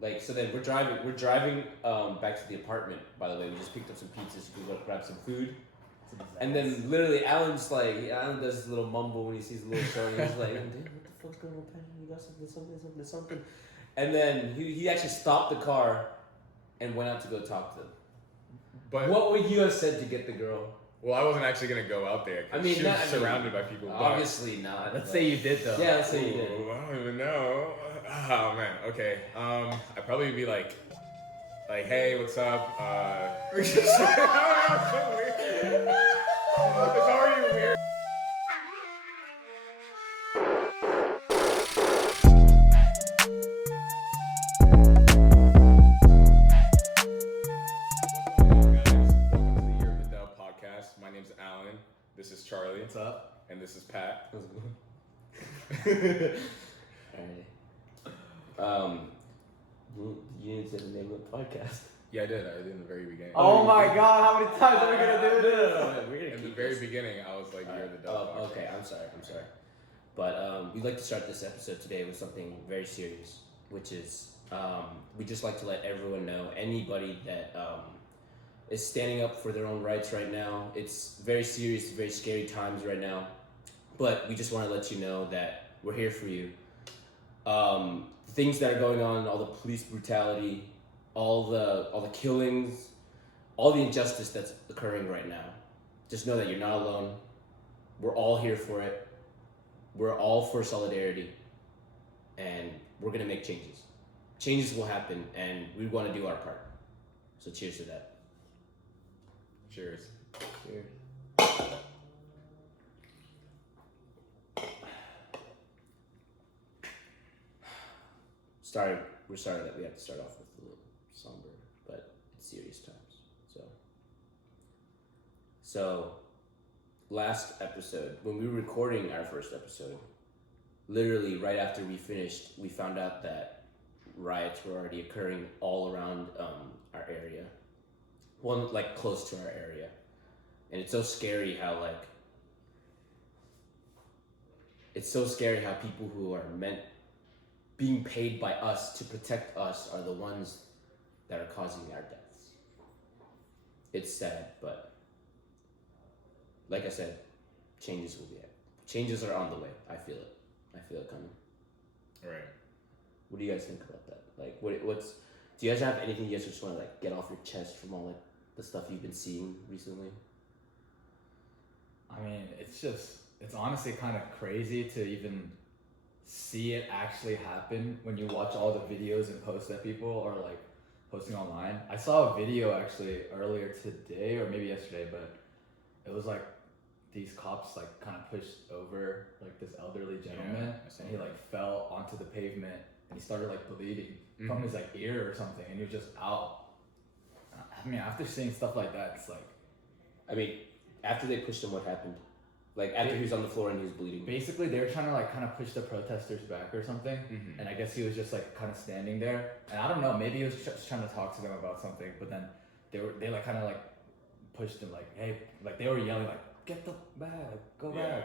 Like, so then we're driving back to the apartment. By the way, we just picked up some pizzas. We go grab some food. And then literally Alan does this little mumble when he sees a little shorty. He's like, "Damn, what the fuck's going on, Penny? You got something." And then he actually stopped the car and went out to go talk to them. But what would you have said to get the girl? Well, I wasn't actually gonna go out there. I mean, she was surrounded by people. Obviously not. Let's say you did though. Yeah, let's say you did. I don't even know. Oh man. Okay. I'd probably be like, hey, what's up? It's already weird. This is Charlie. What's up? And this is Pat. Alright. You didn't say the name of the podcast. Yeah, I did in the very beginning. Oh my god, how many times are we gonna do this? In the very beginning, I was like, you're the dog. Oh, okay, I'm sorry. But we'd like to start this episode today with something very serious, which is we'd just like to let everyone know, anybody that is standing up for their own rights right now. It's very serious, very scary times right now, but we just want to let you know that we're here for you. Things that are going on, all the police brutality, all the killings, all the injustice that's occurring right now. Just know that you're not alone. We're all here for it. We're all for solidarity, and we're gonna make changes. Changes will happen, and we want to do our part. So cheers to that. Cheers. Cheers. We're sorry that we have to start off with a little somber, but it's serious times. So last episode, when we were recording our first episode, literally right after we finished, we found out that riots were already occurring all around our area. One like close to our area, and it's so scary how people who are being paid by us to protect us are the ones that are causing our deaths. It's sad, but like I said, changes are on the way. I feel it coming. All right. What do you guys think about that? Like, do you guys have anything you guys just want to get off your chest from all the stuff you've been seeing recently? I mean, it's honestly kind of crazy to even see it actually happen when you watch all the videos and posts that people are posting online. I saw a video actually earlier today or maybe yesterday, but it was these cops kind of pushed over this elderly gentleman, and he fell onto the pavement and he started bleeding from his ear or something, and he was just out. I mean, after seeing stuff like that, it's I mean, after they pushed him, what happened? After he was on the floor and he was bleeding. Basically, they were trying to kind of push the protesters back or something, and I guess he was just kind of standing there. And I don't know, maybe he was just trying to talk to them about something, but then they kind of pushed him hey, they were yelling get the bag, go back,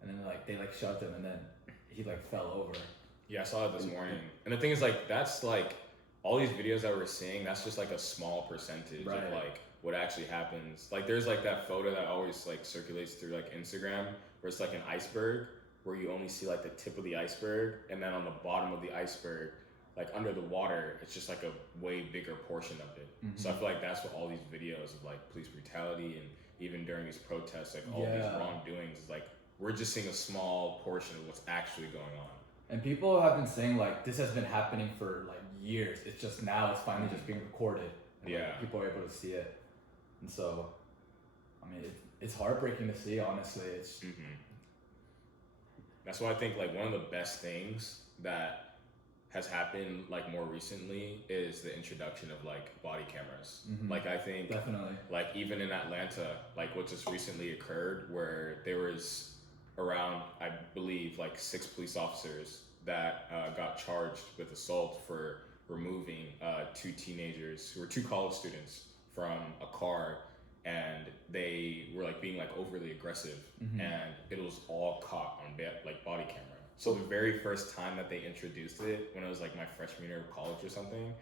and then they shoved him, and then he fell over. Yeah, I saw it this morning, and the thing is that's all these videos that we're seeing. That's just a small percentage of what actually happens. There's that photo that always circulates through Instagram where it's an iceberg where you only see the tip of the iceberg, and then on the bottom of the iceberg, under the water, it's just a way bigger portion of it. So I feel that's what all these videos of police brutality and even during these protests, all these wrongdoings is we're just seeing a small portion of what's actually going on. And people have been saying this has been happening for years. It's just now it's finally just being recorded. And, people are able to see it. And so, I mean, it's heartbreaking to see, honestly. It's That's why I think one of the best things that has happened more recently is the introduction of body cameras. I think definitely even in Atlanta, what just recently occurred where there was around, I believe, 6 police officers that got charged with assault for removing 2 teenagers who were 2 college students from a car, and they were being overly aggressive, and it was all caught on body camera. So the very first time that they introduced it, when it was like my freshman year of college or something,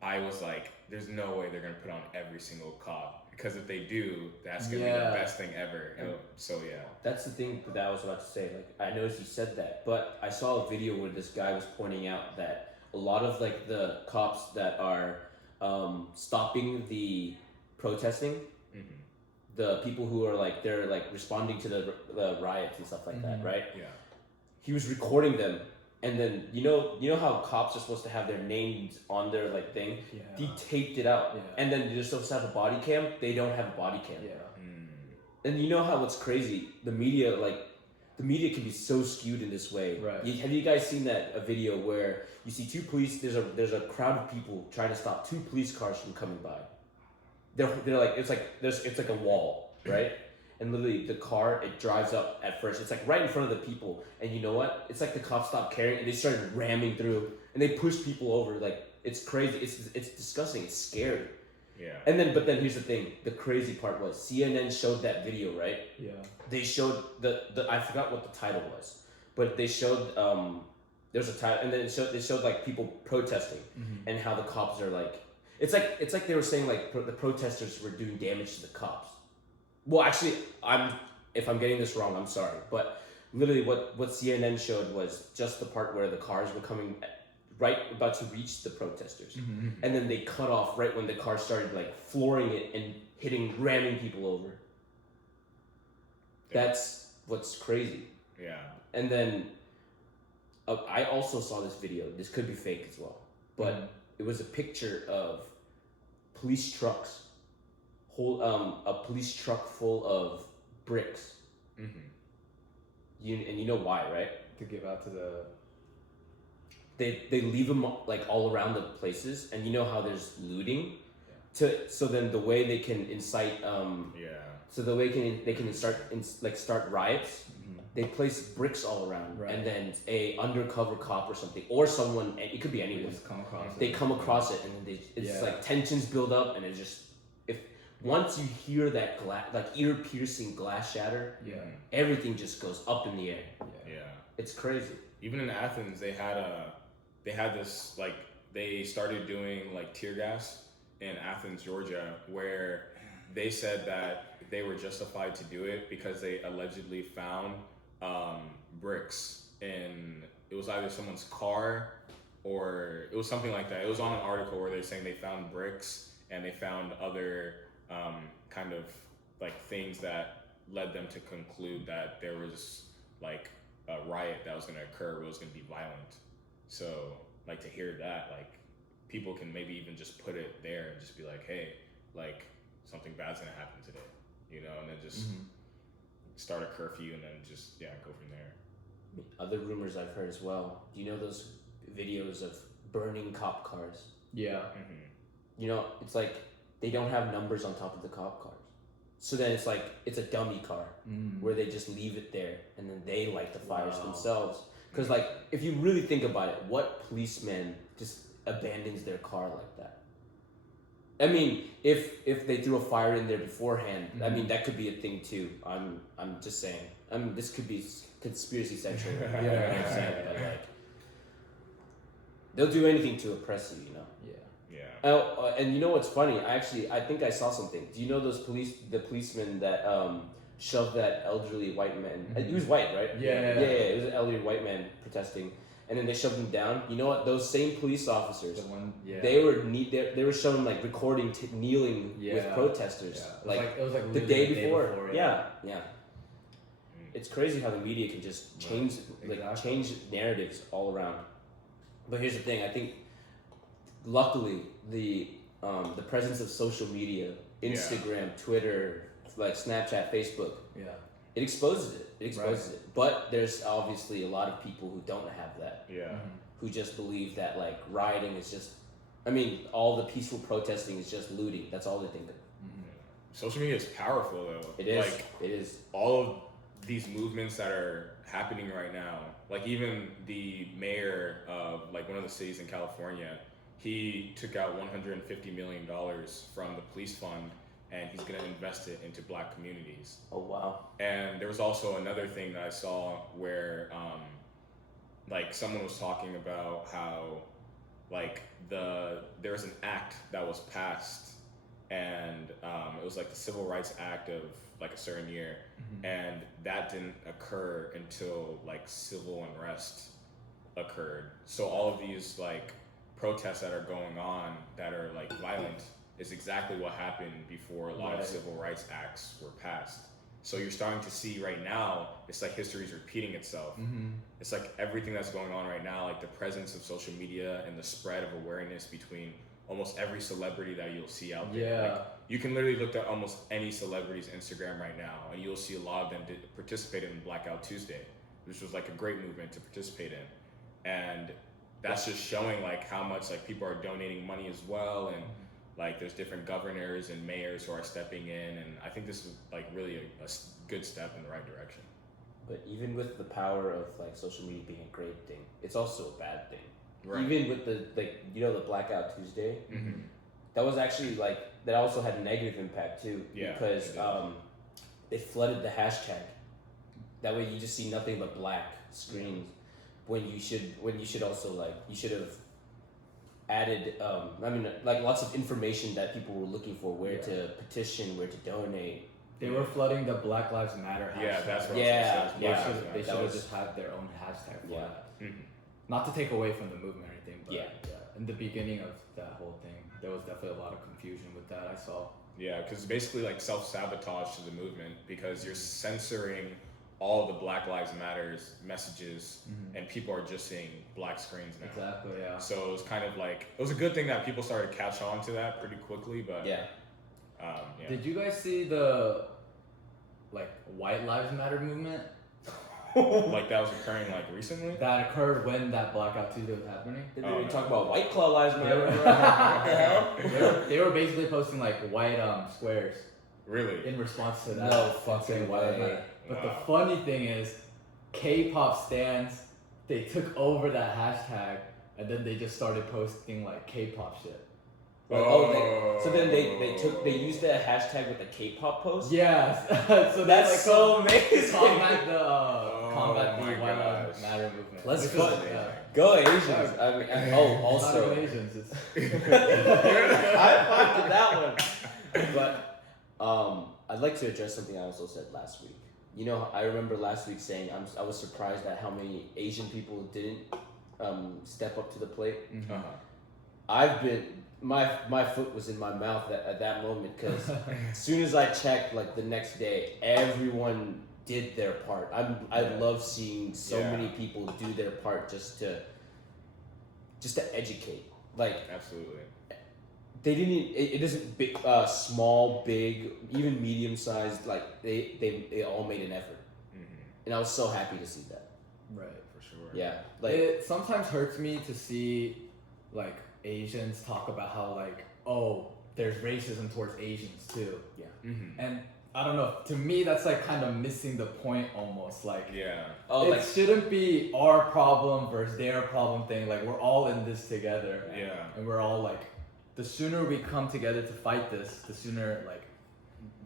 I was like, there's no way they're gonna put on every single cop, because if they do, that's gonna be the best thing ever. So yeah. That's the thing that I was about to say. Like, I noticed you said that, but I saw a video where this guy was pointing out that a lot of like the cops that are stopping the protesting, the people who are like they're like responding to the riots and stuff like that, right? Yeah. He was recording them, and then you know how cops are supposed to have their names on their like thing. Yeah. He taped it out, Yeah. and then they're supposed to have a body cam. They don't have a body cam. Yeah. And you know how it's crazy? The media can be so skewed in this way. Right. Have you guys seen a video where you see two police? There's a crowd of people trying to stop two police cars from coming by. They're like it's like a wall, right? And literally the car, it drives up at first. It's like right in front of the people, and you know what? It's like the cops stopped caring and they started ramming through and they pushed people over. Like, it's crazy. It's disgusting. It's scary. Yeah. But then here's the thing. The crazy part was CNN showed that video, right? Yeah. They showed the I forgot what the title was, but they showed there's a title, and then they showed like people protesting and how the cops are like it's like they were saying like the protesters were doing damage to the cops. Well, actually, if I'm getting this wrong, I'm sorry, but literally what CNN showed was just the part where the cars were coming right about to reach the protesters, and then they cut off right when the car started like flooring it and ramming people over. That's what's crazy. Yeah. And then I also saw this video. This could be fake as well, but it was a picture of police trucks, a police truck full of bricks. You know why, right? To give out to the. They leave them like all around the places, and you know how there's looting. So then the way they can incite so the way they can start riots. They place bricks all around, and then a undercover cop or something, or someone. It could be anyone. They come across it, and then it's like tensions build up, and it just once you hear that ear piercing glass shatter, everything just goes up in the air. Yeah. It's crazy. Even in Athens, they had this like they started doing like tear gas in Athens, Georgia, where they said that they were justified to do it because they allegedly found bricks in, it was either someone's car or it was something like that. It was on an article where they're saying they found bricks and they found other kind of like things that led them to conclude that there was like a riot that was going to occur, where it was going to be violent. So like to hear that, like people can maybe even just put it there and just be like, hey, like something bad's going to happen today, you know, and then just start a curfew and then just go from there. Other rumors I've heard as well. Do you know those videos of burning cop cars? Yeah. You know, it's like they don't have numbers on top of the cop cars. So then it's like it's a dummy car where they just leave it there and then they light the fires themselves. Because like if you really think about it, what policeman just abandons their car like that? I mean, if they threw a fire in there beforehand, I mean that could be a thing too. I'm just saying. This could be conspiracy central. You know what I'm saying? But like, they'll do anything to oppress you, you know. Oh, and you know what's funny? I think I saw something. Do you know the policeman that shoved that elderly white man? He was white, right? Yeah. It was an elderly white man protesting, and then they shoved him down. You know what? Those same police officers, they were shown like recording kneeling with protesters, it was like the day before. Yeah. It's crazy how the media can just change change narratives all around. But here's the thing. I think luckily the presence of social media, Instagram, Twitter, like Snapchat, Facebook, it exposes it. But there's obviously a lot of people who don't have that. Who just believe that like rioting is just, I mean, all the peaceful protesting is just looting. That's all they think of. Social media is powerful though. It is. Like, it is. All of these movements that are happening right now, like even the mayor of like one of the cities in California, he took out $150 million from the police fund and he's going to invest it into black communities. Oh, wow. And there was also another thing that I saw where like someone was talking about how like there was an act that was passed, and it was like the Civil Rights Act of like a certain year, and that didn't occur until like civil unrest occurred. So all of these like protests that are going on that are like violent is exactly what happened before a lot of civil rights acts were passed. So you're starting to see right now, it's like history's repeating itself. It's like everything that's going on right now, like the presence of social media and the spread of awareness between almost every celebrity that you'll see out there. Like, you can literally look at almost any celebrity's Instagram right now, and you'll see a lot of them participated in Blackout Tuesday, which was like a great movement to participate in. And that's just showing like how much like people are donating money as well, and like there's different governors and mayors who are stepping in, and I think this is like really a good step in the right direction. But even with the power of like social media being a great thing, it's also a bad thing. Right. Even with the like the Blackout Tuesday, that was actually like that also had a negative impact too, because it flooded the hashtag. That way you just see nothing but black screens, when you should also like you should have added like lots of information that people were looking for, where to petition, where to donate. They were flooding the Black Lives Matter hashtag. Yeah, that's what They should have just had their own hashtag for that. Not to take away from the movement or anything, but in the beginning of that whole thing, there was definitely a lot of confusion with that, I saw. Yeah, because basically like self-sabotage to the movement, because you're censoring all the Black Lives Matters messages, and people are just seeing black screens now. Exactly, yeah. So it was kind of like, it was a good thing that people started to catch on to that pretty quickly, but Did you guys see the like White Lives Matter movement? Like that was occurring like recently? That occurred when that Blackout Tuesday was happening. Did we talk about White Claw Lives Matter? What the hell? They were basically posting like white squares. Really? In response to that. No fucking way. But the funny thing is, K-pop stans, they took over that hashtag, and then they just started posting like K-pop shit. Like, so then they used that hashtag with the K-pop post. Yes. So that's like, so amazing. Combat the White Lives gosh. Matter movement. Let's go. Go Asians. Also. Not Asians. It's I popped that one. But I'd like to address something I also said last week. You know, I remember last week saying I was surprised at how many Asian people didn't step up to the plate. I've been my foot was in my mouth at that moment, because as soon as I checked, like the next day, everyone did their part. I love seeing so many people do their part just to educate. Like absolutely. They didn't. It isn't big, small, big, even medium sized. Like they all made an effort, and I was so happy to see that. right. For sure. Yeah, like It sometimes hurts me to see like Asians talk about how like, oh, there's racism towards Asians too. Yeah. And I don't know, to me that's like kind of missing the point almost. Like it shouldn't be our problem versus their problem thing. Like we're all in this together. Yeah. And we're all like, the sooner we come together to fight this, the sooner like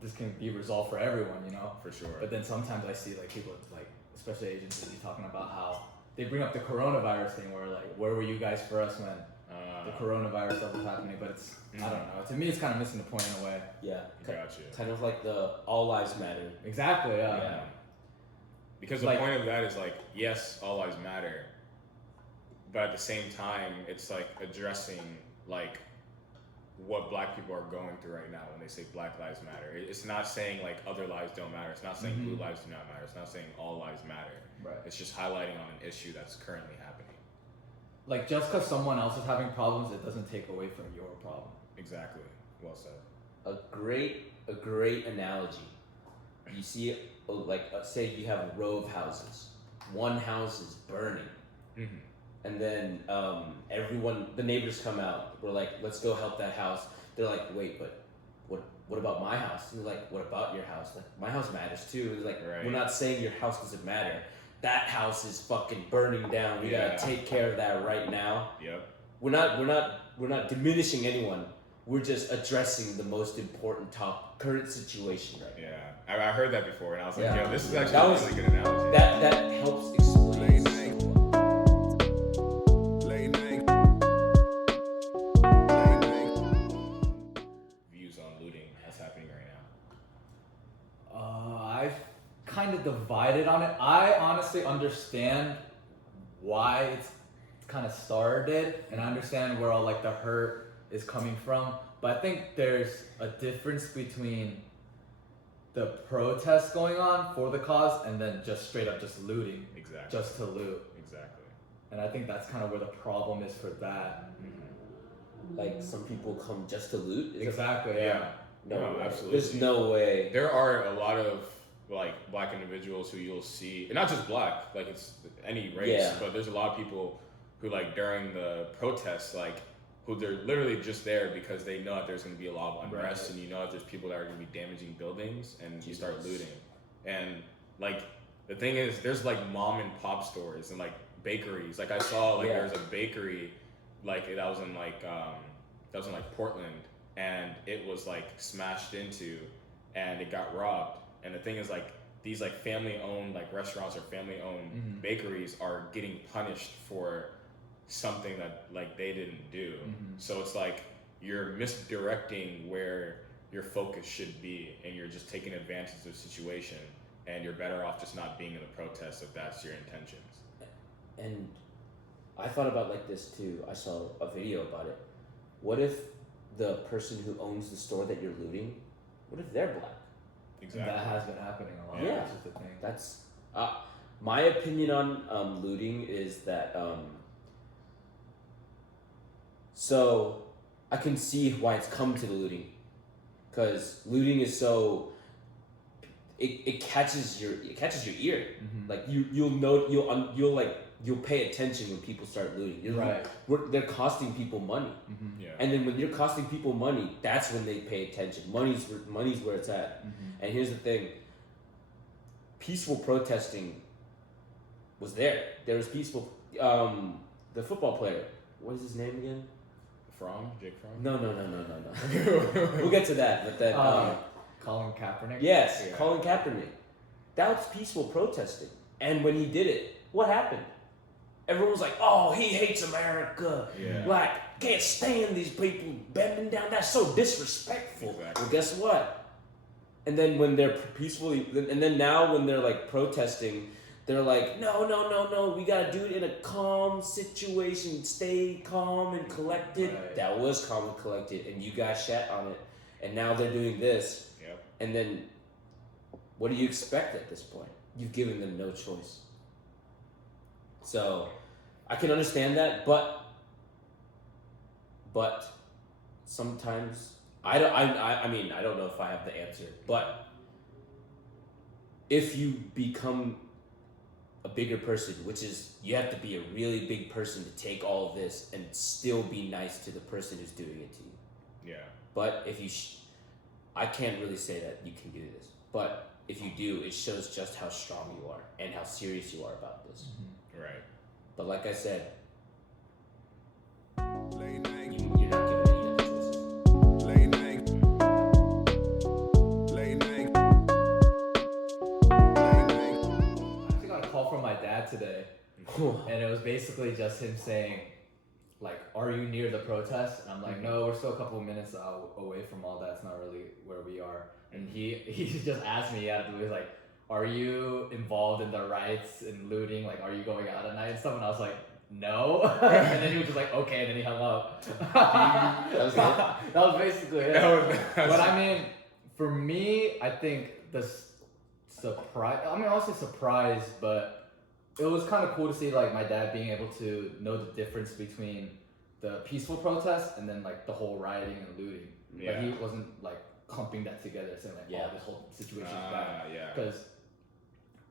this can be resolved for everyone, you know? For sure. But then sometimes I see like people like, especially Asians, talking about how they bring up the coronavirus thing, where like, where were you guys for us when the coronavirus stuff was happening? But it's, I don't know. To me, it's kind of missing the point in a way. yeah, Gotcha. kind of like the all lives matter. Exactly. Yeah. Because the Like- point of that is like, yes, all lives matter, but at the same time, it's like addressing like what black people are going through right now when they say Black Lives Matter. It's not saying like other lives don't matter. It's not saying blue lives do not matter. It's not saying all lives matter. Right. It's just highlighting on an issue that's currently happening. Like just because someone else is having problems, it doesn't take away from your problem. Exactly. Well said. A great analogy. You see, say you have a row of houses. One house is burning, and then the neighbors come out. We're like, let's go help that house. They're like, wait, but what about my house? And they're like, what about your house? Like, my house matters too. It's like, we're not saying your house doesn't matter. That house is fucking burning down. We gotta take care of that right now. Yep. We're not diminishing anyone. We're just addressing the most important current situation right now. Yeah, I heard that before, and I was like, Yeah. yo, this is actually That a was- really good analogy. That helps explain so well. kind of divided on it. I honestly understand why it's kind of started, and I understand where all like the hurt is coming from. But I think there's a difference between the protest going on for the cause and then just straight up just looting, Exactly. just to loot. Exactly. And I think that's kind of where the problem is for that. Like some people come just to loot. Is it- Exactly. Yeah. No, No, way. absolutely. There's no way. There are a lot of like black individuals who you'll see, and not just black, like it's any race, Yeah. but there's a lot of people who like during the protests, like who they're literally just there because they know that there's going to be a lot of unrest, Right. and you know that there's people that are going to be damaging buildings, and you start Jesus. looting. And like the thing is, there's like mom and pop stores and like bakeries. Like I saw like Yeah. there's a bakery like that was in like Portland, and it was like smashed into, and it got robbed. And the thing is like these like family owned like restaurants or family owned Mhm. bakeries are getting punished for something that like they didn't do. Mhm. So it's like you're misdirecting where your focus should be, and you're just taking advantage of the situation, and you're better off just not being in the protest if that's your intentions. And I thought about like this too. I saw a video about it. What if the person who owns the store that you're looting, what if they're black? Exactly. That has been happening a lot. Yeah. Which is the thing. That's my opinion on looting is that so I can see why it's come to the looting, because looting is so it catches your ear. Mhm. Like you'll pay attention when people start looting. Right. They're costing people money. Mhm. Yeah. And then when you're costing people money, that's when they pay attention. Money's where it's at. Mhm. And here's the thing. Peaceful protesting was there. There was peaceful. The football player. What is his name again? Jake Fromm? No. We'll get to that. But then, Colin Kaepernick. yes, Yeah. Colin Kaepernick. That was peaceful protesting. And when he did it, what happened? Everyone was like, "Oh, he hates America. Yeah. Like, can't stand these people bending down. That's so disrespectful." Exactly. Well, guess what? And then when they're peacefully, and then now when they're like protesting, they're like, no, we gotta do it in a calm situation. Stay calm and collected. Right. That was calm and collected, and you guys shat on it. And now they're doing this. Yep. And then, what do you expect at this point? You've given them no choice. So, I can understand that, but sometimes I mean I don't know if I have the answer, but if you become a bigger person, which is you have to be a really big person to take all of this and still be nice to the person who's doing it to you. Yeah. But if you, I can't really say that you can do this, but if you do, it shows just how strong you are and how serious you are about this. Mhm. Right. But like I said, Late night, you're not given any other choices. late night, late night, late night. I actually got a call from my dad today, and it was basically just him saying, like, "Are you near the protest?" And I'm like, "No, we're still a couple of minutes away from all that. It's not really where we are." And he just asked me out of the blue, he's like, "Are you involved in the riots and looting? Like, are you going out at night and stuff?" And I was like, "No." And then he was just like, "Okay," and then he hung up. That was it? That was basically it. But I mean, for me, I think the surprise. I mean, honestly, surprised, but it was kind of cool to see like my dad being able to know the difference between the peaceful protest and then like the whole rioting and looting. Yeah. Like he wasn't like clumping that together, saying like, Yeah. "Oh, this whole situation is bad." Yeah. Because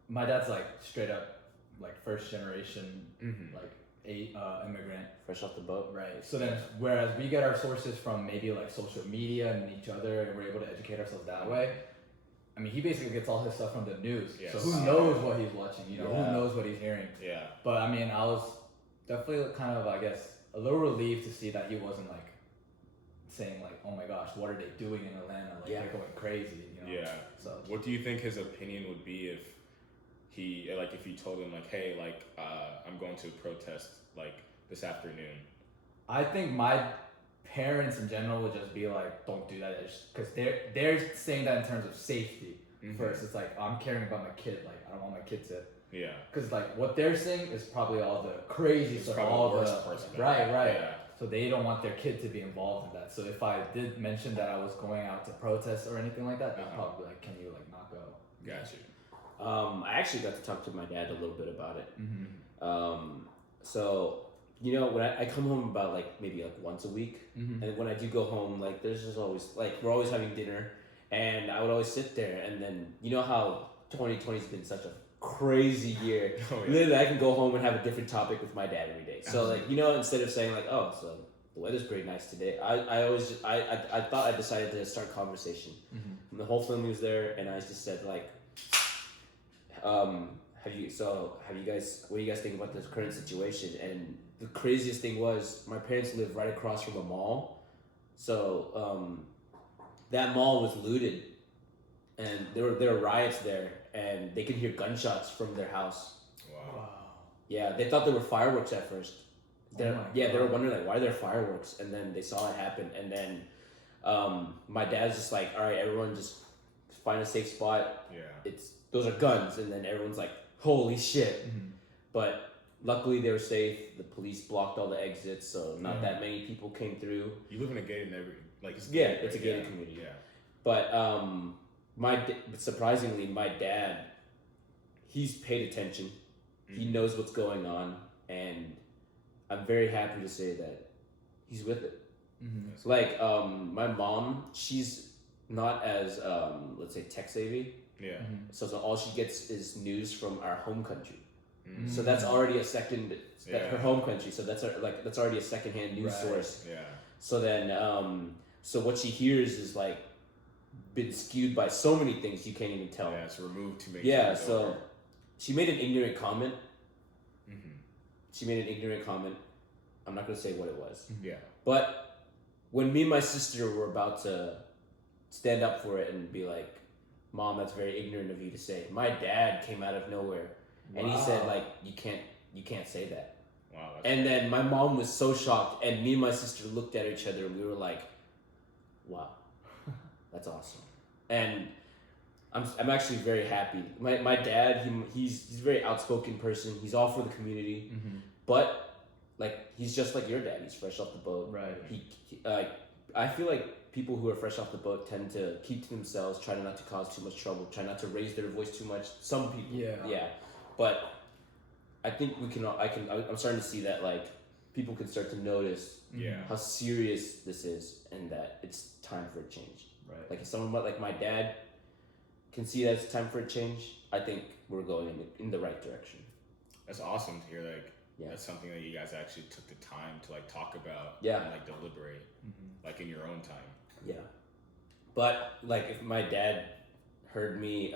my dad's like straight up like first generation Mm-hmm. like immigrant. Fresh off the boat. Right. So then, whereas we get our sources from maybe like social media and each other, and we're able to educate ourselves that way. I mean, he basically gets all his stuff from the news. Yes. So who knows what he's watching? You know, Yeah. who knows what he's hearing? Yeah. But I mean, I was definitely kind of, I guess, a little relieved to see that he wasn't like saying like, "Oh my gosh, what are they doing in Atlanta? Like Yeah. they're going crazy." You know. Yeah. So What do you think his opinion would be if he like if you told him like, "Hey, like I'm going to a protest like this afternoon." I think my parents in general would just be like, "Don't do that," because they're saying that in terms of safety. first. It's like, I'm caring about my kid. Like, I don't want my kid to. Yeah. Because like what they're saying is probably all the crazy stuff, probably all the worst the parts of it. right. Yeah. So they don't want their kid to be involved in that. So if I did mention that I was going out to protest or anything like that, they'd probably be like, "Can you like not go?" Got you. I actually got to talk to my dad a little bit about it. Mm-hmm. So you know, when I come home about like maybe like once a week, Mm-hmm. and when I do go home, like there's just always like we're always having dinner, and I would always sit there, and then you know how 2020's been such a crazy year. Oh, yeah. Literally, I can go home and have a different topic with my dad every day. So like, you know, instead of saying like, oh, so the weather's pretty nice today, I always just, I thought I decided to start conversation. Mm-hmm. And the whole family was there, and I just said like, have you guys, what do you guys think about this current situation? And the craziest thing was my parents live right across from a mall, so that mall was looted, and there were riots there, and they could hear gunshots from their house. Wow. Yeah, they thought they were fireworks at first. They were God. wondering like, why are there fireworks? And then they saw it happen, and then my dad's just like, all right, everyone just find a safe spot. Yeah. Those are guns, and then everyone's like, holy shit. Mm-hmm. But luckily they were safe. The police blocked all the exits, so not that many people came through. You live in a gated neighborhood, like it's Yeah, gated, it's a right? gated Yeah. community. Yeah. But surprisingly, my dad, he's paid attention. He knows what's going on, and I'm very happy to say that he's with it. Mm-hmm. Like my mom, she's not as let's say tech savvy, Yeah. Mm-hmm. so all she gets is news from our home country. Mm. So that's already a second, Yeah. her home country. So that's that's already a secondhand news Right. source. Yeah. So then, so what she hears is like been skewed by so many things you can't even tell. Yeah. It's removed to make. Yeah, things so over. she made an ignorant comment. Mhm. She made an ignorant comment. I'm not gonna say what it was, Yeah. but when me and my sister were about to stand up for it and be like, "Mom, that's very ignorant of you to say," my dad came out of nowhere and he said Wow. like, "You can't say that." Wow. That's And then my mom was so shocked, and me and my sister looked at each other, and we were like, "Wow, that's awesome." And I'm actually very happy. My dad, he's a very outspoken person. He's all for the community, Mm-hmm. but like he's just like your dad. He's fresh off the boat. Right. He I feel like people who are fresh off the boat tend to keep to themselves, try not to cause too much trouble, try not to raise their voice too much. Some people, Yeah. but I think I'm starting to see that like people can start to notice Yeah. how serious this is and that it's time for a change. Right. Like if someone like my dad can see that it's time for a change, I think we're going in the right direction. That's awesome to hear. Like, Yeah. that's something that you guys actually took the time to like talk about. Yeah. And like deliberate, Mm-hmm. like in your own time. Yeah. But like if my dad heard me,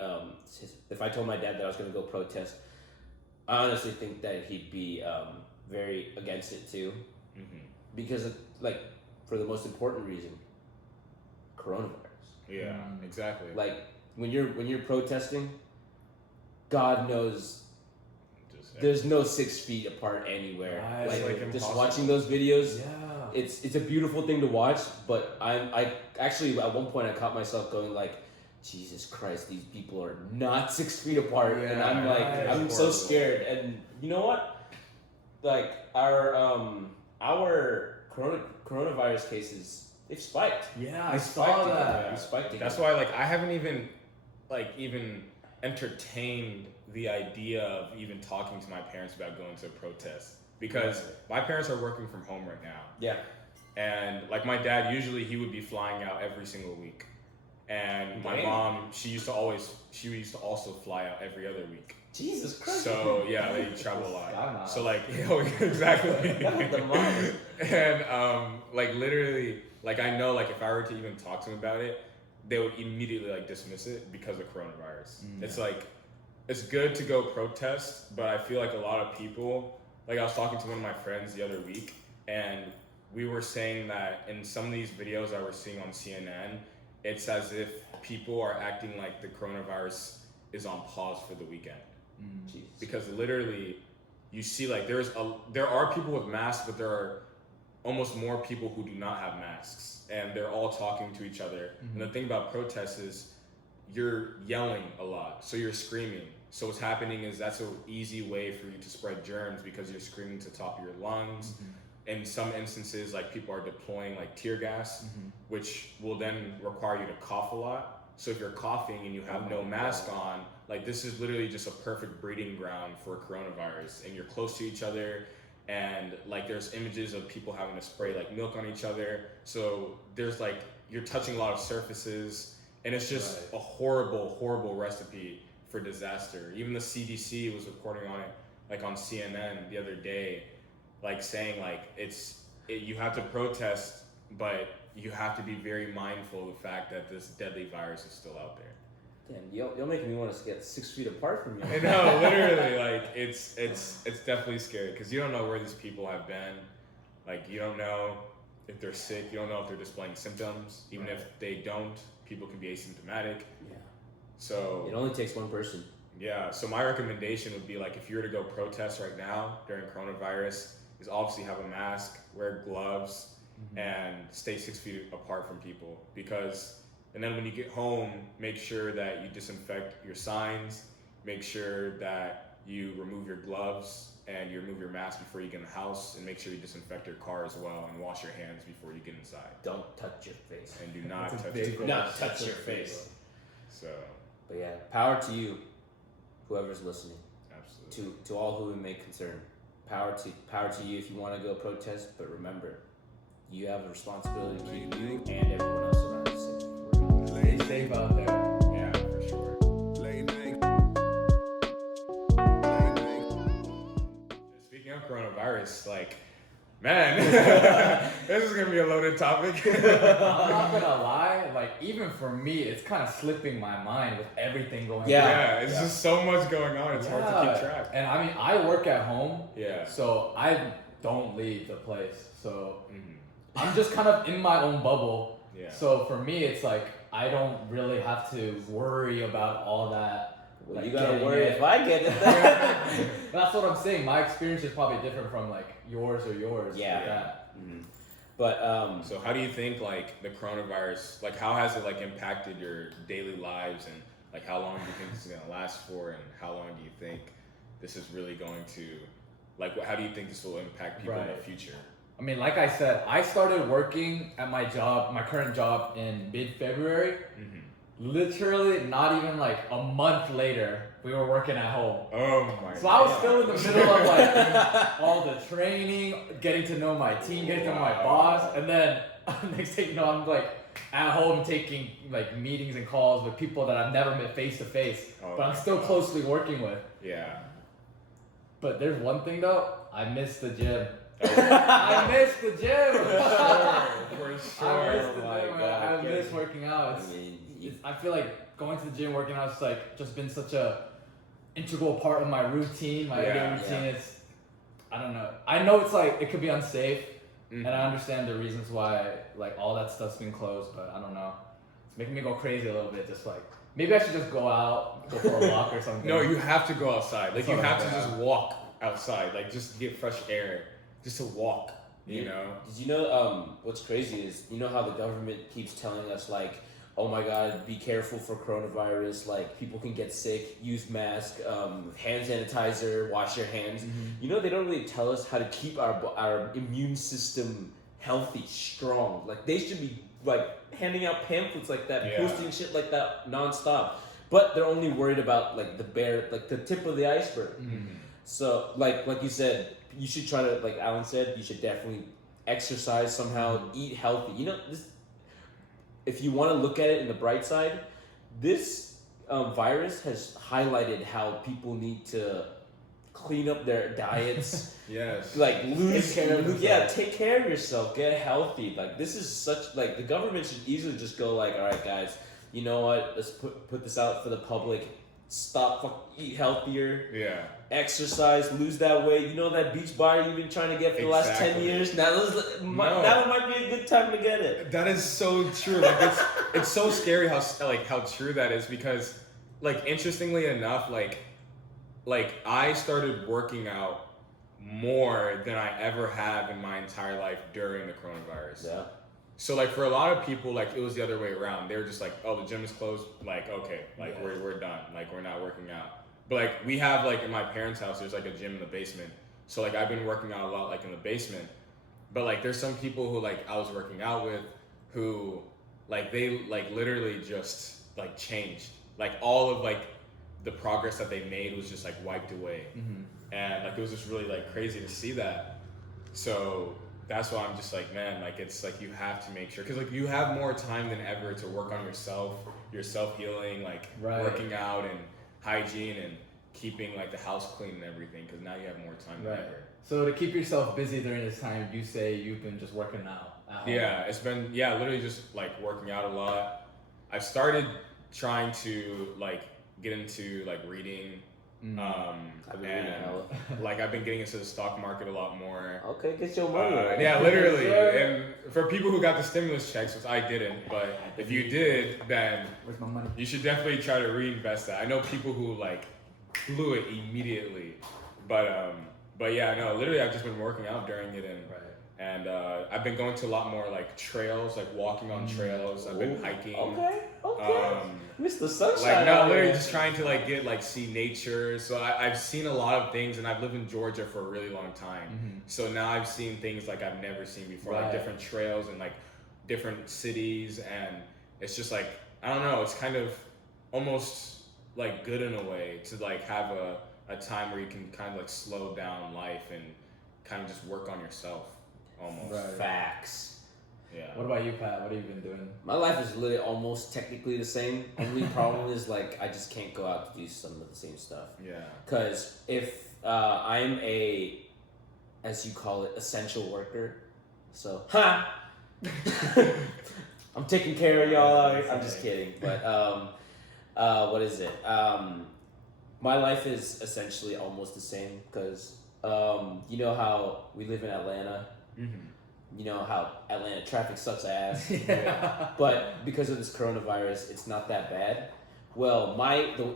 if I told my dad that I was going to go protest, I honestly think that he'd be very against it too, Mm-hmm. because like for the most important reason, coronavirus. Yeah. Exactly. Like when you're protesting, God knows Just there's no 6 feet apart anywhere. Right. Like, It's, like, just impossible. watching those videos, Yeah. it's a beautiful thing to watch. But I actually at one point I caught myself going like, Jesus Christ, these people are not 6 feet apart, and Yeah, I'm like, right. I'm It's so horrible. scared. And you know what? Like our coronavirus cases, they've spiked. Yeah, I They saw spiked again. that. They spiked again. That's why, like, I haven't even entertained the idea of even talking to my parents about going to a protest, because my parents are working from home right now, Yeah. and like my dad, usually he would be flying out every single week, and my Dang. mom, she used to also fly out every other week. Jesus Christ. So yeah, they travel a Sky lot. miles. So like, exactly. The miles. And like literally, like I know, like if I were to even talk to them about it, they would immediately like dismiss it because of coronavirus. It's like, it's good to go protest, but I feel like a lot of people, like I was talking to one of my friends the other week, and we were saying that in some of these videos that we're seeing on CNN, it's as if people are acting like the coronavirus is on pause for the weekend. Jesus. Because literally, you see like there are people with masks, but there are almost more people who do not have masks, and they're all talking to each other. And the thing about protests is you're yelling a lot, so you're screaming. So what's happening is that's an easy way for you to spread germs because you're screaming to the top of your lungs. In some instances, like people are deploying like tear gas, which will then require you to cough a lot. So if you're coughing and you have no mask on, like this is literally just a perfect breeding ground for coronavirus. And you're close to each other, and like there's images of people having to spray like milk on each other. So there's like you're touching a lot of surfaces, and it's just a horrible, horrible recipe for disaster. Even the CDC was reporting on it, like on CNN the other day, like saying like you have to protest, but you have to be very mindful of the fact that this deadly virus is still out there. Damn, you're making me want to get 6 feet apart from you. I know, literally, like it's definitely scary because you don't know where these people have been. Like you don't know if they're sick, you don't know if they're displaying symptoms. Even if they don't, people can be asymptomatic. Yeah. So it only takes one person. Yeah. So my recommendation would be like if you were to go protest right now during coronavirus, is obviously have a mask, wear gloves, and stay 6 feet apart from people and then when you get home, make sure that you disinfect your signs, make sure that you remove your gloves and you remove your mask before you get in the house, and make sure you disinfect your car as well and wash your hands before you get inside. Don't touch your face. And do not touch your face. So. But yeah, power to you, whoever's listening. Absolutely. To all who may concern. Power to you if you want to go protest, but remember, you have a responsibility to keep you and everyone else around you safe. Stay safe out there. Yeah, for sure. Speaking of coronavirus, like, man, this is gonna be a loaded topic. I'm not gonna lie, like even for me, it's kind of slipping my mind with everything going on. Yeah, it's just so much going on. It's hard to keep track. And I mean, I work at home. Yeah. So I don't leave the place. So I'm just kind of in my own bubble. Yeah. So for me, it's like I don't really have to worry about all that. Well, like, you gotta worry if I get it. That's what I'm saying. My experience is probably different from like yours or yours. Yeah. Like that. But so how do you think like the coronavirus, like how has it like impacted your daily lives, and like how long do you think this is gonna last for, and how long do you think this is really going to, like how do you think this will impact people in the future? I mean, like I said, I started working at my current job in mid-February. Literally, not even like a month later, we were working at home. Oh my! So I was still in the middle of like all the training, getting to know my team, getting to know my boss, and then next thing you know, I'm like at home taking like meetings and calls with people that I've never met face to face, but I'm still closely working with. Yeah. But there's one thing though, I miss the gym. I miss the gym. For sure. I miss the gym. I miss working out. I feel like going to the gym, working out, is like just been such a integral part of my routine. My everyday routine is, I don't know. I know it's like it could be unsafe, and I understand the reasons why like all that stuff's been closed, but I don't know. It's making me go crazy a little bit. Just like maybe I should just go out, go for a walk or something. No, you have to go outside. Like you have to just walk outside. Like just get fresh air, just to walk. You know. Did you know what's crazy is how the government keeps telling us like, oh my God, be careful for coronavirus. Like people can get sick. Use mask, hand sanitizer, wash your hands. They don't really tell us how to keep our immune system healthy, strong. Like they should be like handing out pamphlets like that, posting shit like that nonstop. But they're only worried about like the tip of the iceberg. So like you said, you should try to, like Alan said, you should definitely exercise somehow, eat healthy. If you want to look at it in the bright side, this virus has highlighted how people need to clean up their diets. Yes. Like take care of yourself, get healthy. Like this is such like the government should easily just go like, all right guys, you know what? Let's put this out for the public. Eat healthier. Yeah. Exercise, lose that weight. That beach body you've been trying to get for the last 10 years. Now that might be a good time to get it. That is so true. Like it's so scary how true that is, because like interestingly enough, like I started working out more than I ever have in my entire life during the coronavirus. Yeah. So like for a lot of people, like it was the other way around. They were just like, oh, the gym is closed. Like, okay, like we're done. Like we're not working out. But like we have like in my parents' house, there's like a gym in the basement. So like I've been working out a lot like in the basement. But like there's some people who like I was working out with who like they like literally just like changed. Like all of like the progress that they made was just like wiped away. And like it was just really like crazy to see that. So that's why I'm just like, man, like it's like you have to make sure, because like you have more time than ever to work on yourself, your self-healing, like working out and hygiene and keeping like the house clean and everything, because now you have more time than ever. So to keep yourself busy during this time, you say you've been just working out at home. Yeah, it's been literally just like working out a lot. I've started trying to like get into like reading. I've been reading hella. Like I've been getting into the stock market a lot more. Okay, get your money. Yeah, literally. And for people who got the stimulus checks, which I didn't, but if you did, then Where's my money? you should definitely try to reinvest that. I know people who like blew it immediately, but yeah, no, literally I've just been working out during it, and I've been going to a lot more like trails, like walking on trails. I've been hiking. Okay. Mr. Sunshine. Like no, literally just trying to like see nature. So I've seen a lot of things, and I've lived in Georgia for a really long time. So now I've seen things like I've never seen before, like different trails and like different cities, and it's just like I don't know. It's kind of almost like good in a way to like have a time where you can kind of like slow down life and kind of just work on yourself almost. Facts. Yeah. What about you, Pat? What have you been doing? My life is literally almost technically the same. Only problem is like I just can't go out to do some of the same stuff. Yeah. Because if I'm a, as you call it, essential worker, so I'm taking care of y'all. I'm just kidding. But what is it? My life is essentially almost the same because you know how we live in Atlanta. You know how Atlanta traffic sucks ass. But because of this coronavirus, it's not that bad. Well,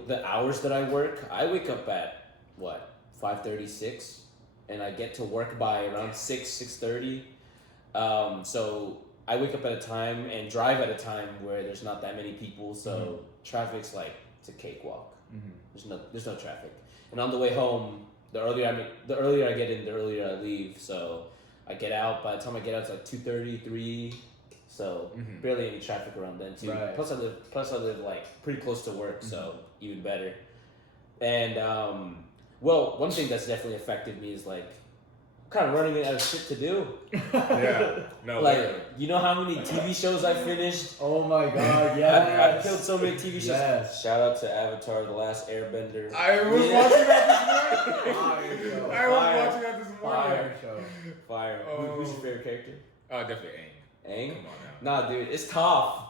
the hours that I work, I wake up at what 5:36, and I get to work by around 6:30. So I wake up at a time and drive at a time where there's not that many people. So traffic's like it's a cakewalk. There's no traffic. And on the way home, the earlier I get in, the earlier I leave. So I get out. By the time I get out, it's like 2:30, 3. So barely any traffic around then too. Plus I live like pretty close to work, so even better. And well, one thing that's definitely affected me is like I'm kind of running out of shit to do. Yeah. No. Like literally. you know how many TV shows I finished? Oh my god, yes. I've killed so many TV shows. Yes. Shout out to Avatar: The Last Airbender. I was watching that this morning. Fire show. I was watching that this morning. Fire show. Fire. Who's your favorite character? Oh, definitely Aang. Aang? Come on now. Nah, dude, it's Toph.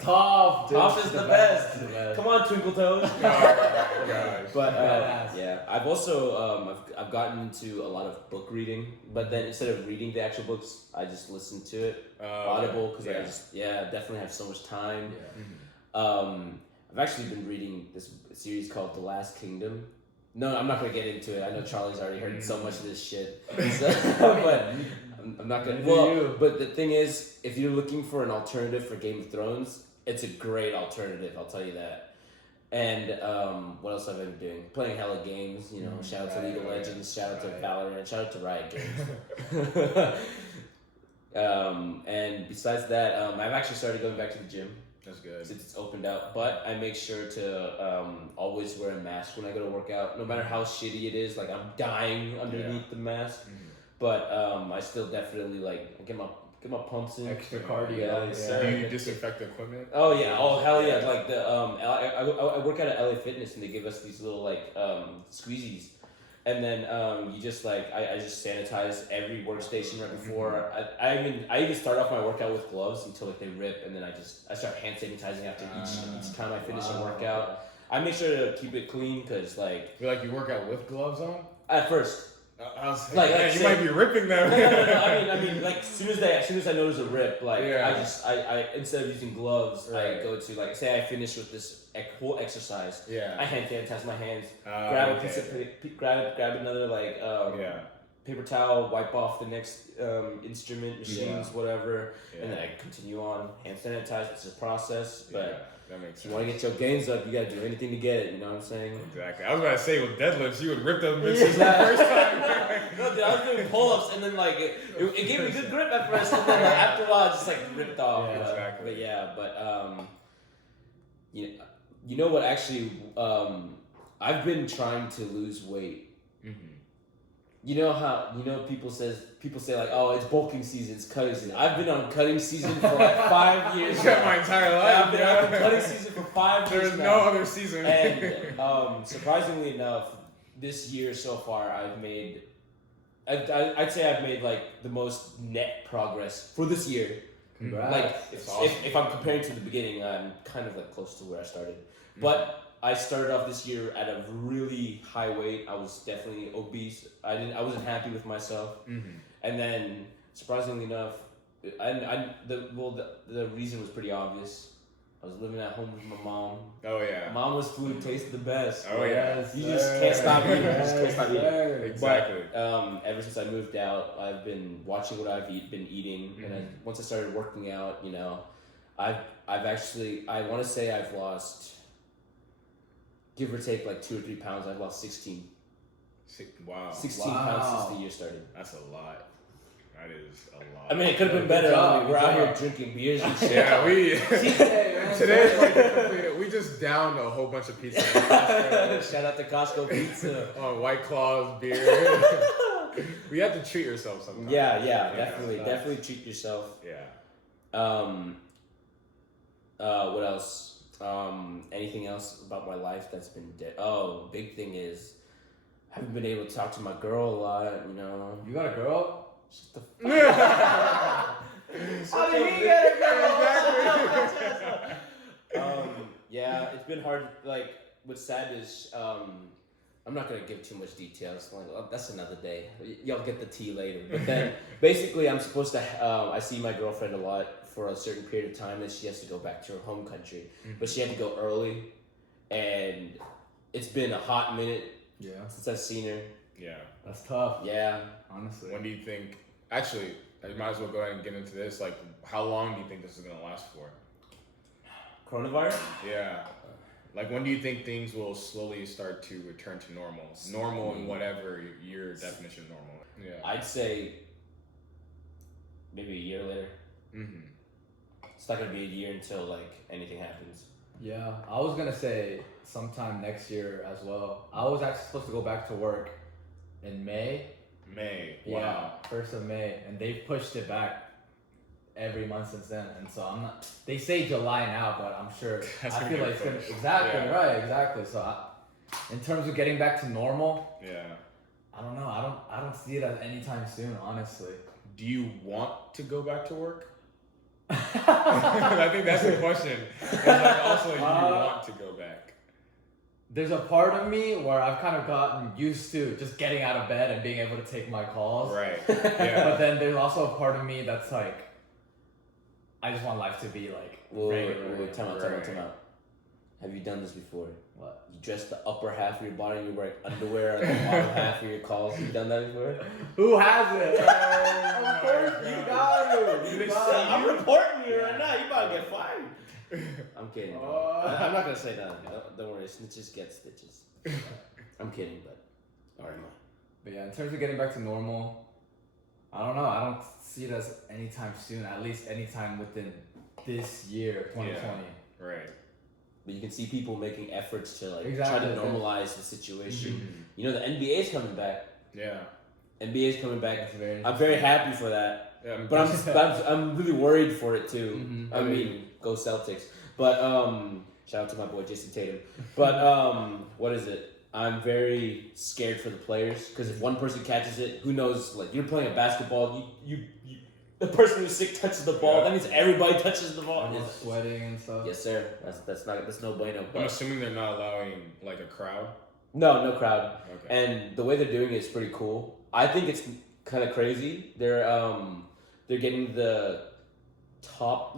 Toph, dude. Toph is the best. Come on, Twinkle Toes. Oh my gosh. But Badass. yeah, I've also I've gotten into a lot of book reading, but then instead of reading the actual books, I just listen to it Audible because I just definitely have so much time. I've actually been reading this series called The Last Kingdom. No, I'm not gonna get into it. I know Charlie's already heard so much of this shit, but I'm not gonna. Well, but the thing is, if you're looking for an alternative for Game of Thrones, it's a great alternative. I'll tell you that. And what else have I been doing? Playing hella games. You know, shout out to League of Legends. Shout out to Valorant. Shout out to Riot Games. And besides that, I've actually started going back to the gym. That's good. Since it's opened up, but I make sure to always wear a mask when I go to work out, no matter how shitty it is. Like I'm dying underneath the mask, but I still definitely like get my pumps in. Extra cardio. Do you disinfect the equipment? Oh yeah! Oh hell yeah! Like the I work at a LA Fitness and they give us these little like squeezies, and then you just like I just sanitize every workstation right before. I even start off my workout with gloves until like they rip, and then I start hand sanitizing after each time I finish a workout. I make sure to keep it clean because like You work out with gloves on? At first. I was Like, man, you might be ripping them. No. I mean, like as soon as I notice a rip, like I instead of using gloves, I go to like say I finish with this whole exercise. I hand sanitize my hands, grab a piece of grab another like paper towel, wipe off the next instrument, machines, whatever, Yeah. and then I continue on. Hand sanitize. It's a process, Yeah, but that makes if sense. you want to get your gains up, you gotta do anything to get it. You know what I'm saying? Exactly. I was about to say with deadlifts, you would rip them bitches the first time. No, dude, I was doing pull-ups and then like it gave me good grip at first, and then like, after a while, it just like ripped off. Yeah, exactly. But yeah, you know what? Actually, I've been trying to lose weight. Mm-hmm. You know how people say like, oh, it's bulking season, it's cutting season. I've been on cutting season for like 5 years. Yeah, my entire life. I've been cutting season for 5 years. There's now. no other season. And surprisingly enough, this year so far, I'd say I've made like the most net progress for this year. Congrats. Like awesome. if I'm comparing to the beginning, I'm kind of like close to where I started. But I started off this year at a really high weight. I was definitely obese. I wasn't happy with myself. Mm-hmm. And then surprisingly enough, the reason was pretty obvious. I was living at home with my mom. Oh yeah. Mama's food tastes the best. Oh yeah. You just can't stop eating. You just can't stop eating. Exactly. But ever since I moved out, I've been watching what I've been eating, and once I started working out, you know, I've actually, I want to say I've lost, give or take like 2 or 3 pounds. I've lost 16. Wow. 16 pounds since the year started. That's a lot. That is a lot. I mean, it could have been better. job, We're good out here job. drinking beers and shit. Yeah, we man. today's like the complete. We just downed a whole bunch of pizza. Shout out to Costco Pizza. On White Claws, beer. We have to treat yourself sometimes. Yeah, Yeah, definitely treat yourself. Yeah. What else? Anything else about my life that's been dead? Oh, big thing is I haven't been able to talk to my girl a lot. You know. You got a girl? Shut the How did he get a girl? Yeah, it's been hard. Like, what's sad is, I'm not gonna give too much details. Like, that's another day. Y'all get the tea later. But then, basically, I'm supposed to. I see my girlfriend a lot for a certain period of time, and she has to go back to her home country. But she had to go early, and it's been a hot minute since I've seen her. Yeah. That's tough. Yeah. Honestly. When do you think? Actually, you might as well go ahead and get into this. Like, how long do you think this is gonna last for? Coronavirus? Yeah. Like, when do you think things will slowly start to return to normal? Normal and whatever your definition of normal. Yeah. I'd say maybe a year later. Mm-hmm. It's not gonna be a year until like anything happens. Yeah, I was gonna say sometime next year as well. I was actually supposed to go back to work in May. May. Yeah, Wow. 1st of May, and they've pushed it back every month since then. And so I'm not. They say July now, but I'm sure. That's I gonna feel get like it's gonna pushed. exactly Yeah. right, exactly. So in terms of getting back to normal, Yeah. I don't know. I don't see it as anytime soon, honestly. Do you want to go back to work? I think that's the question. It's like also, do you want to go back? There's a part of me where I've kind of gotten used to just getting out of bed and being able to take my calls. Right. But Yeah. then there's also a part of me that's like, I just want life to be like regular. Wait, time out. Have you done this before? What? You dress the upper half of your body and you wear underwear on the bottom half of your calls. Have you done that before? Who hasn't? Oh Of course, my you God. got to. You got I'm to. reporting you right now. You about to get fired. I'm kidding. Bro. Oh. I'm not gonna say that. Don't worry. Snitches get stitches. I'm kidding, but alright. But yeah, in terms of getting back to normal, I don't know. I don't see it as anytime soon. At least anytime within this year, 2020. Right. But you can see people making efforts to like Exactly. try to normalize the situation. Mhm. You know, the NBA is coming back. Yeah. NBA is coming back. That's very I'm very happy for that. Yeah. But I'm really worried for it too. Mhm. I mean, go Celtics. But shout out to my boy Jason Tatum. But what is it? I'm very scared for the players because if one person catches it, who knows? Like you're playing a basketball, you the person who's sick touches the ball. Yeah. That means everybody touches the ball. Everyone's sweating and stuff. Yes, sir. That's no bueno. I'm But assuming they're not allowing like a crowd. no crowd. Okay. And the way they're doing it is pretty cool. I think it's kind of crazy. They're getting the top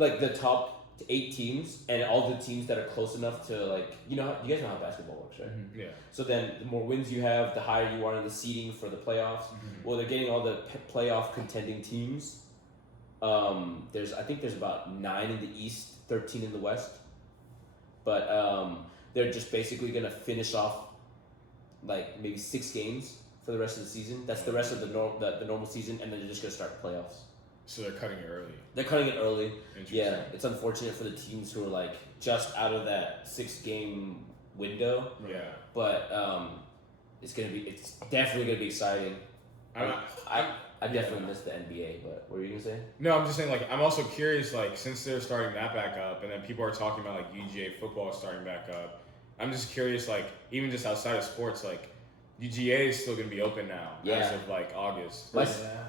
to 8 teams, and all the teams that are close enough to like you guys know how basketball works, right? Mhm. Yeah. So then the more wins you have, the higher you are in the seeding for the playoffs. Well, they're getting all the playoff contending teams. I think there's about 9 in the East, 13 in the West. But they're just basically gonna finish off like maybe 6 games for the rest of the season. That's the rest of the normal season, and then they're just gonna start playoffs. So they're cutting it early. They're cutting it early. Interesting. Yeah, it's unfortunate for the teams who are like just out of that 6-game window. Yeah. But it's definitely gonna be exciting. I definitely miss the NBA, but what were you gonna say? No, I'm just saying, like, I'm also curious, like, since they're starting that back up, and then people are talking about, like, UGA football starting back up, I'm just curious, like, even just outside of sports, like, UGA is still going to be open now as of, like, August. My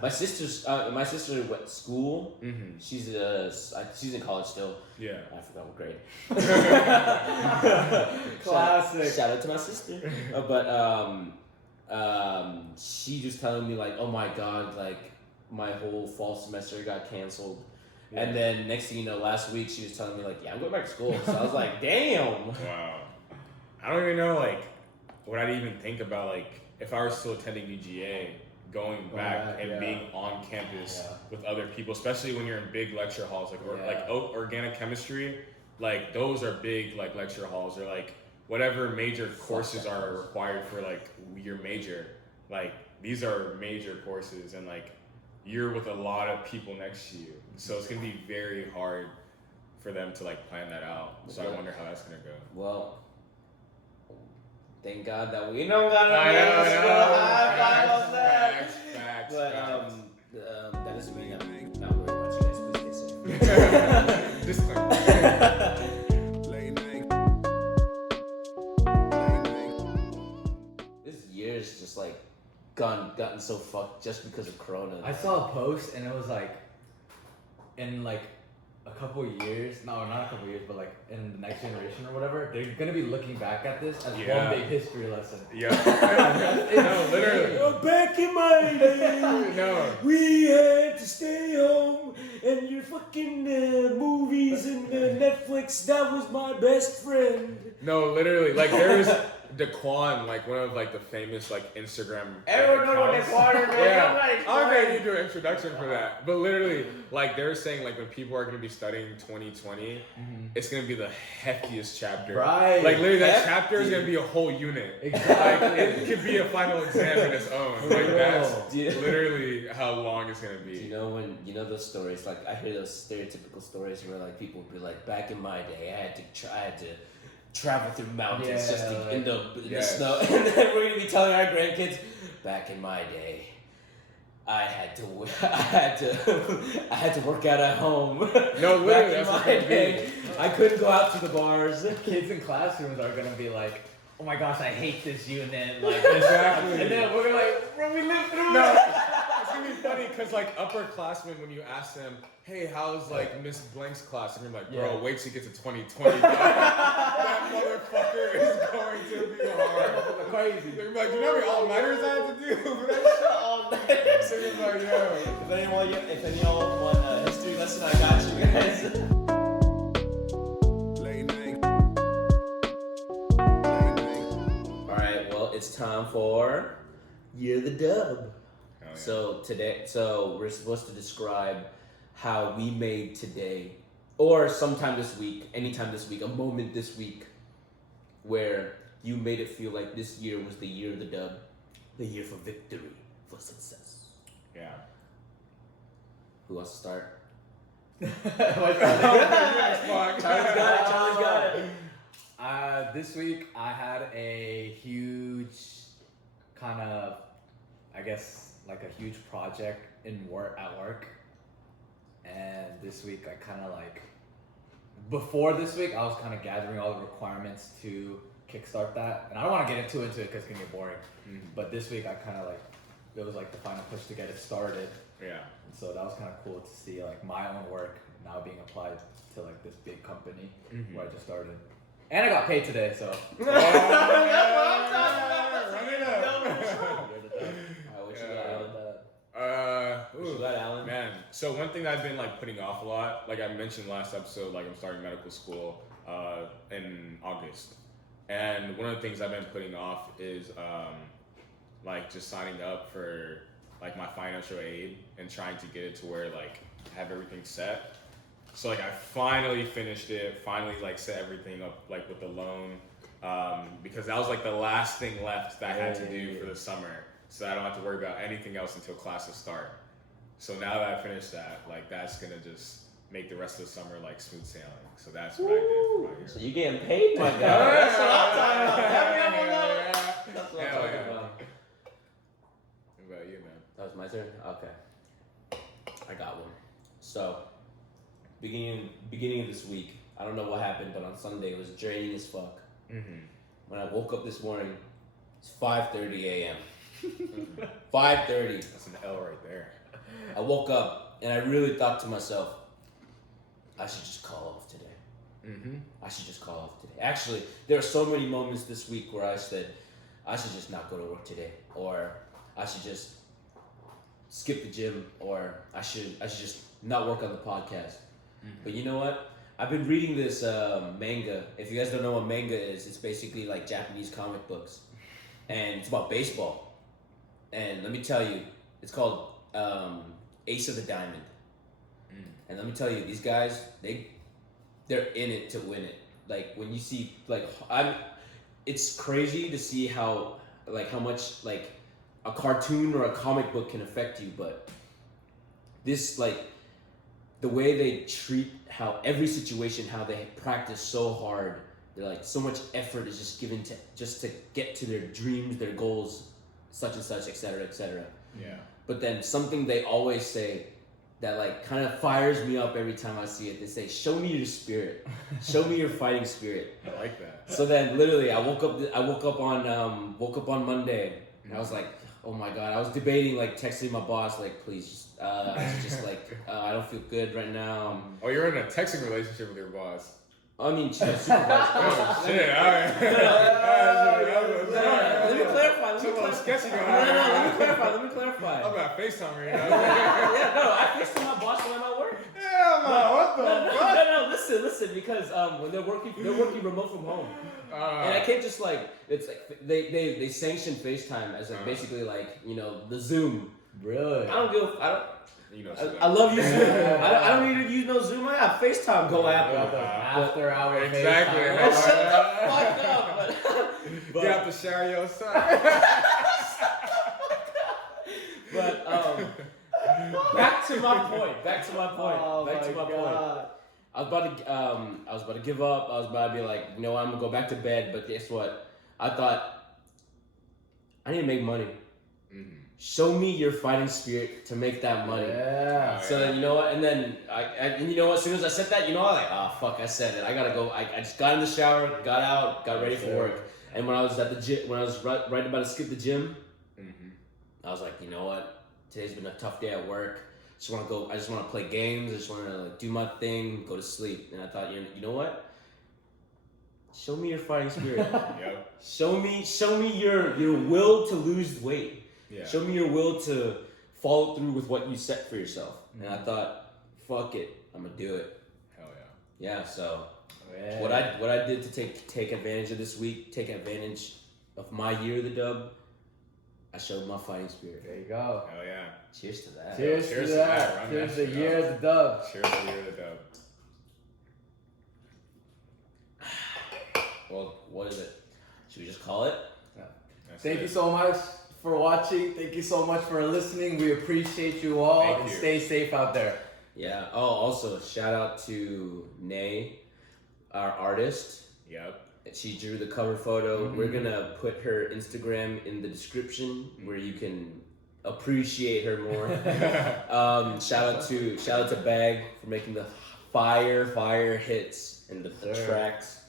sister went to school. Mm-hmm. She's in college still. Yeah. I forgot what grade. Classic. Shout out to my sister. She just telling me like, oh my god, like my whole fall semester got canceled. Yeah. And then next thing you know, last week she was telling me like, yeah, I'm going back to school. So I was like, damn. Wow. I don't even know like what I'd even think about like if I were still attending UGA, going back and being on campus with other people, especially when you're in big lecture halls like organic chemistry, like those are big like lecture halls or like whatever major courses are required for like your major, like these are major courses and like you're with a lot of people next to you, so it's gonna be very hard for them to like plan that out. So I wonder how that's gonna go. Well, thank God that we don't gotta high five on that. Facts. That doesn't mean I'm not worried about you guys. Please get safe. Disclaimer. This year's just like gotten so fucked just because of Corona. I saw a post and it was like, in like a couple of years, no, not a couple of years, but like in the next generation or whatever, they're gonna be looking back at this as one big history lesson. Yeah. No, literally. Back in my day, No. we had to stay home, and your fucking movies and Netflix, that was my best friend. No, literally. Like there was Daquan, like one of like the famous like Instagram. Everyone knows what Daquan is, man. Yeah, I'm gonna need to do an introduction for that. But literally, like they were saying, like when people are gonna be studying 2020, it's gonna be the heftiest chapter. Right. Like literally, that chapter is gonna be a whole unit. Exactly. Like, it could be a final exam in its own. Like that's literally how long it's gonna be. Do you know when those stories? Like I hear those stereotypical stories where like people would be like, back in my day, I had to travel through mountains just to, in the snow, and then we're gonna be telling our grandkids, back in my day, I had to work out at home. No, literally, back in that's my what it day, I couldn't go out to the bars. Kids in classrooms are gonna be like, oh my gosh, I hate this unit. Like, this Exactly. and then we're like, bro, we lived through No, it. it's gonna be funny because like upperclassmen, when you ask them, "Hey, how's like Miss Blank's class?" and you're like, "Bro, wait till you get to 2020. That motherfucker is going to be hard." Crazy. They're like, "You know how many all-nighters I have to do for that shit?" All-nighters. So you're like, "Yo." If any of y'all want a history lesson, I got you guys. Alright, well, it's time for Year the Dub. Yeah. So we're supposed to describe how we made today, or sometime this week, anytime this week, a moment this week where you made it feel like this year was the year of the dub, the year for victory, for success. Yeah. Who wants to start? Charlie's got it. This week I had a huge kind of, I guess, like a huge project at work. And this week I kind of like, before this week I was kind of gathering all the requirements to kickstart that. And I don't want to get into it because it's going to get boring. But this week I kind of like, it was like the final push to get it started. Yeah. And so that was kind of cool to see like my own work now being applied to like this big company where I just started. And I got paid today, so. Run it up. What you got, Alan? What you got, Alan? Man, So one thing that I've been like putting off a lot, like I mentioned last episode, like I'm starting medical school in August, and one of the things I've been putting off is like just signing up for like my financial aid and trying to get it to where like I have everything set. So like I finally finished it, finally like set everything up like with the loan, because that was like the last thing left that I had to do for the summer, so I don't have to worry about anything else until classes start. So now that I finished that, like that's gonna just make the rest of the summer like smooth sailing. So that's what I did for my year. So you getting paid, my guy. That's what I'm talking about. Happy I'm alone. That's what I'm talking about. What about you, man? That was my turn? Okay. I got one. So, beginning of this week, I don't know what happened, but on Sunday it was draining as fuck. Mm-hmm. When I woke up this morning, it's 5:30 a.m. 5:30. That's an L right there. I woke up and I really thought to myself, I should just call off today. Mm-hmm. I should just call off today. Actually, there are so many moments this week where I said, I should just not go to work today, or I should just skip the gym, or I should just not work on the podcast. Mm-hmm. But you know what? I've been reading this manga. If you guys don't know what manga is, it's basically like Japanese comic books, and it's about baseball. And let me tell you, it's called Ace of the Diamond. And let me tell you, these guys, they're in it to win it. Like when you see, like it's crazy to see how much like a cartoon or a comic book can affect you. But this, like, the way they treat how every situation, how they practice so hard, they're like so much effort is just given to get to their dreams, their goals, such and such, etc., etc. Yeah. But then something they always say that like kind of fires me up every time I see it. They say, "Show me your spirit. Show me your fighting spirit." I like that. So then, literally, I woke up on Monday, and I was like, "Oh my god!" I was debating, like, texting my boss, like, "Please, I should just like, I don't feel good right now." Oh, you're in a texting relationship with your boss. I mean, she's a supervisor. Oh shit! All right. Let me clarify. Sketchy going No, on. let me clarify. I'm about FaceTime right now. Yeah, no, I FaceTime my boss when I'm at work. Hell no! What the fuck? No, listen, because when they're working remote from home, and I can't just like, it's like they sanction FaceTime as like basically like, you know, the Zoom. Really? You know, I love using Zoom. I don't need to use no Zoom. I have FaceTime. Go Apple. After hour Exactly. FaceTime. Oh, shut the fuck up. But you have to share your side. But back to my point. Oh Back to my point. I was about to give up. I was about to be like, you know, I'm gonna go back to bed. But guess what? I thought I need to make money. Mm-hmm. Show me your fighting spirit to make that money. Yeah. So then, you know what? And then and you know what? As soon as I said that, you know, I'm like, oh fuck, I said it. I gotta go. I just got in the shower, got out, got ready for work. And when I was at the gym, when I was right about to skip the gym, I was like, you know what? Today's been a tough day at work. I just want to play games. I just want to like do my thing, go to sleep. And I thought, you know what? Show me your fighting spirit. Yep. Show me your will to lose weight. Yeah. Show me your will to follow through with what you set for yourself. And I thought, fuck it, I'm gonna do it. Hell yeah. Yeah. So what I did to take advantage of this week, take advantage of my year of the dub, I showed my fighting spirit. There you go. Hell yeah. Cheers to that. Cheers to that. Run Cheers that to shit the year up. of the dub. Cheers to the year of the dub. Well, what is it? Should we just call it? Thank you so much for watching. Thank you so much for listening. We appreciate you all. Thank and you. stay safe out there. Yeah. Oh, also shout out to Nay, our artist. Yep. She drew the cover photo. We're gonna put her Instagram in the description where you can appreciate her more. Shout out to Bag for making the fire hits and the tracks.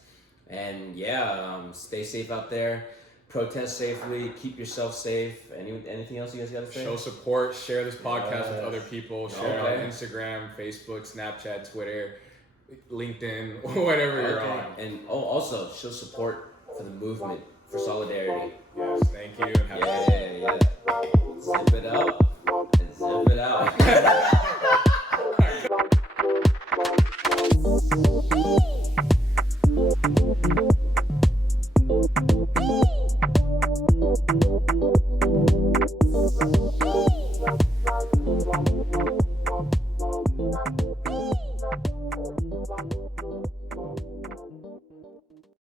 And yeah, stay safe out there. Protest safely. Keep yourself safe. Anything else you guys gotta say? Show support. Share this podcast with other people. Share Okay. on Instagram, Facebook, Snapchat, Twitter, LinkedIn, whatever you're on. And also show support for the movement, for solidarity. Yes, thank you. And have a Yeah. Zip it up.